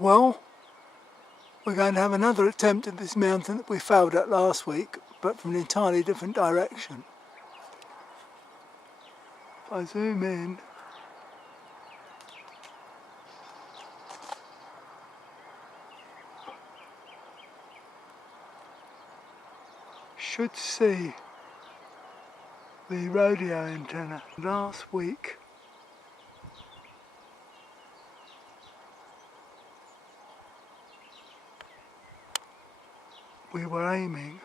Well, we're going to have another attempt at this mountain that we failed at last week, but from an entirely different direction. If I zoom in, should see the radio antenna. Last week we were aiming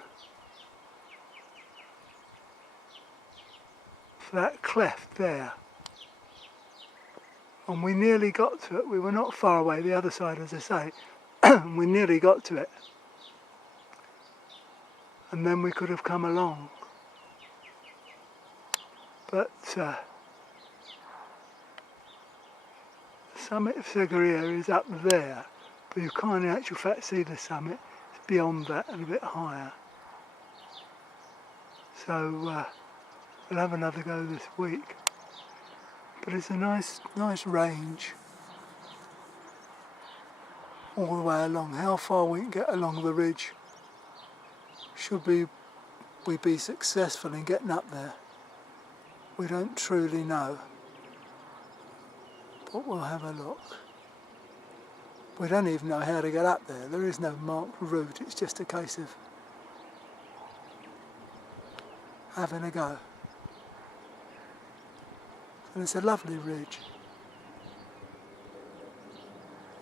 for that cleft there, and we nearly got to it. We were not far away, the other side, as I say. We nearly got to it, and then we could have come along, but the summit of Segaria is up there, but you can't in actual fact see the summit. It's beyond that and a bit higher, so we'll have another go this week. But it's a nice range all the way along. How far we can get along the ridge, should we be successful in getting up there, we don't truly know, but we'll have a look. We don't even know how to get up there. There is no marked route, it's just a case of having a go. And it's a lovely ridge,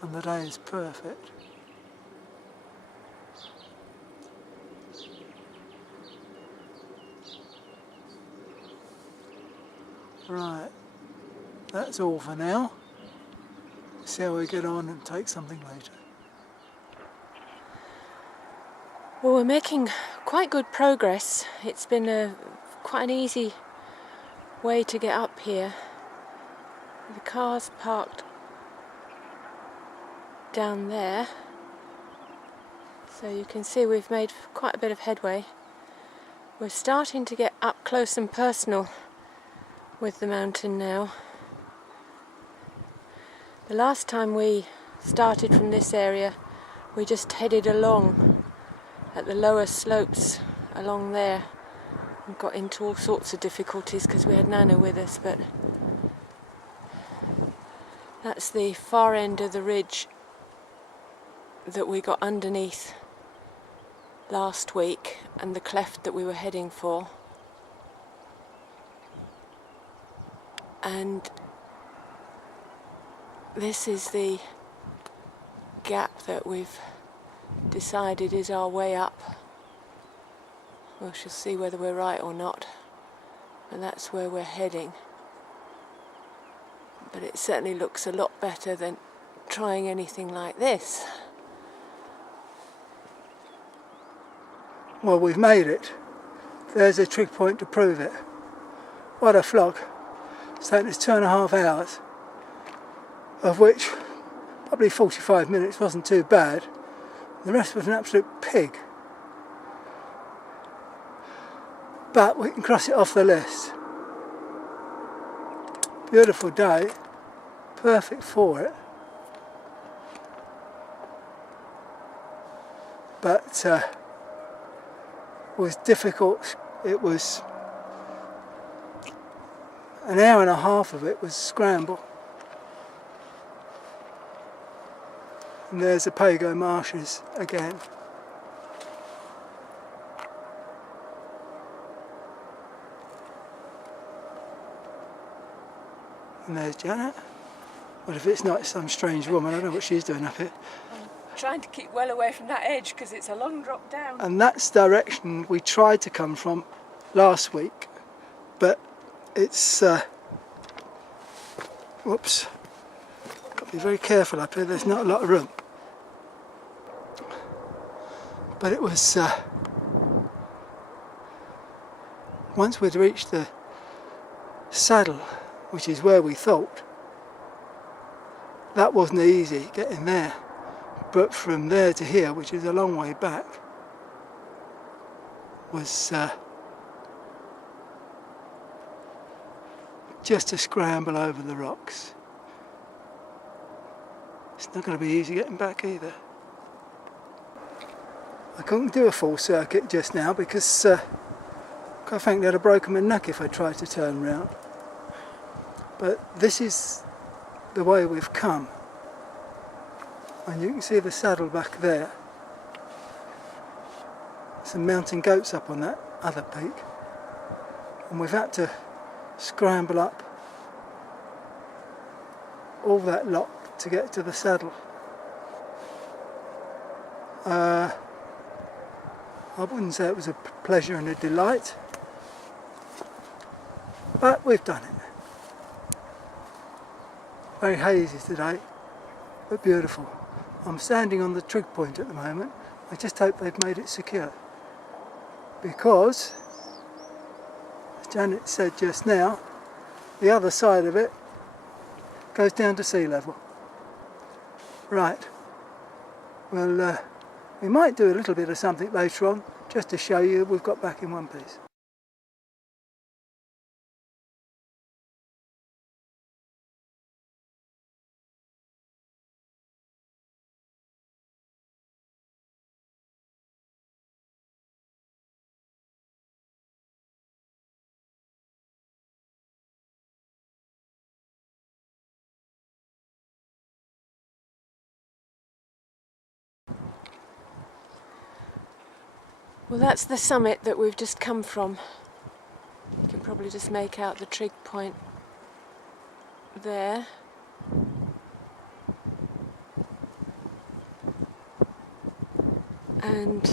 and the day is perfect. Right, that's all for now. See how we get on and take something later. Well, we're making quite good progress. It's been quite an easy way to get up here. The car's parked down there, so you can see we've made quite a bit of headway. We're starting to get up close and personal with the mountain now. The last time we started from this area, we just headed along at the lower slopes along there and got into all sorts of difficulties because we had Nana with us, but that's the far end of the ridge that we got underneath last week and the cleft that we were heading for. And this is the gap that we've decided is our way up. We shall see whether we're right or not, and that's where we're heading. But it certainly looks a lot better than trying anything like this. Well, we've made it. There's a trig point to prove it. What a flog. It's taken us 2.5 hours, of which probably 45 minutes wasn't too bad. The rest was an absolute pig. But we can cross it off the list. Beautiful day, perfect for it. But it was difficult. It was an hour and a half of it was scramble. And there's the Pago Marshes again. And there's Janet. Well, if it's not some strange woman, I don't know what she's doing up here. I'm trying to keep well away from that edge because it's a long drop down. And that's the direction we tried to come from last week, but it's whoops, got to be very careful up here, there's not a lot of room. But it was once we'd reached the saddle, which is where we thought, that wasn't easy getting there, but from there to here, which is a long way back, was just a scramble over the rocks. It's not going to be easy getting back either. I couldn't do a full circuit just now because I think I'd have broken my neck if I tried to turn round. But this is the way we've come. And you can see the saddle back there. Some mountain goats up on that other peak. And we've had to scramble up all that lot to get to the saddle. I wouldn't say it was a pleasure and a delight, but we've done it. Very hazy today, but beautiful. I'm standing on the trig point at the moment. I just hope they've made it secure, because, as Janet said just now, the other side of it goes down to sea level. Right, well, we might do a little bit of something later on, just to show you that we've got back in one piece. Well, that's the summit that we've just come from. You can probably just make out the trig point there. And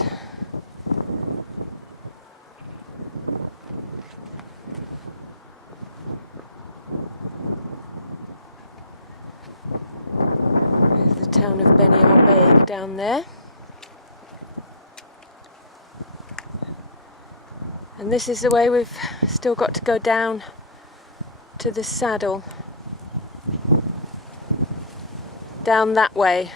there's the town of Beniarbeig down there. And this is the way we've still got to go down to the saddle. Down that way.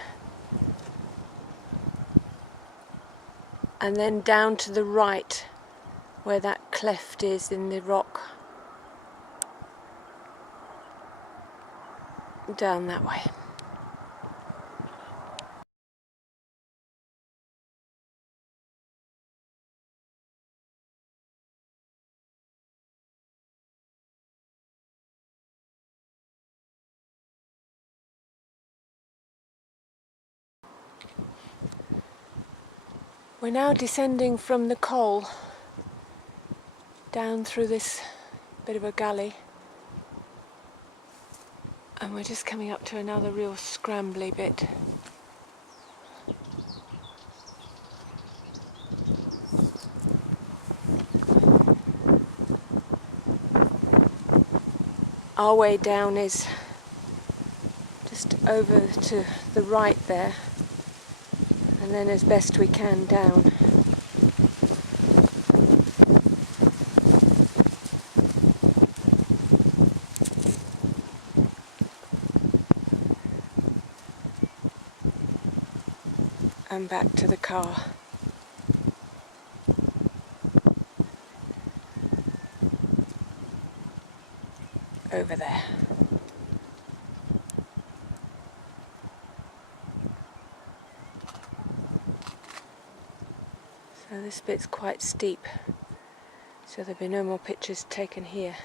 And then down to the right, where that cleft is in the rock. Down that way. We're now descending from the col down through this bit of a gully, and we're just coming up to another real scrambly bit. Our way down is just over to the right there, and then as best we can down. And back to the car. Over there. So this bit's quite steep, so there'll be no more pictures taken here.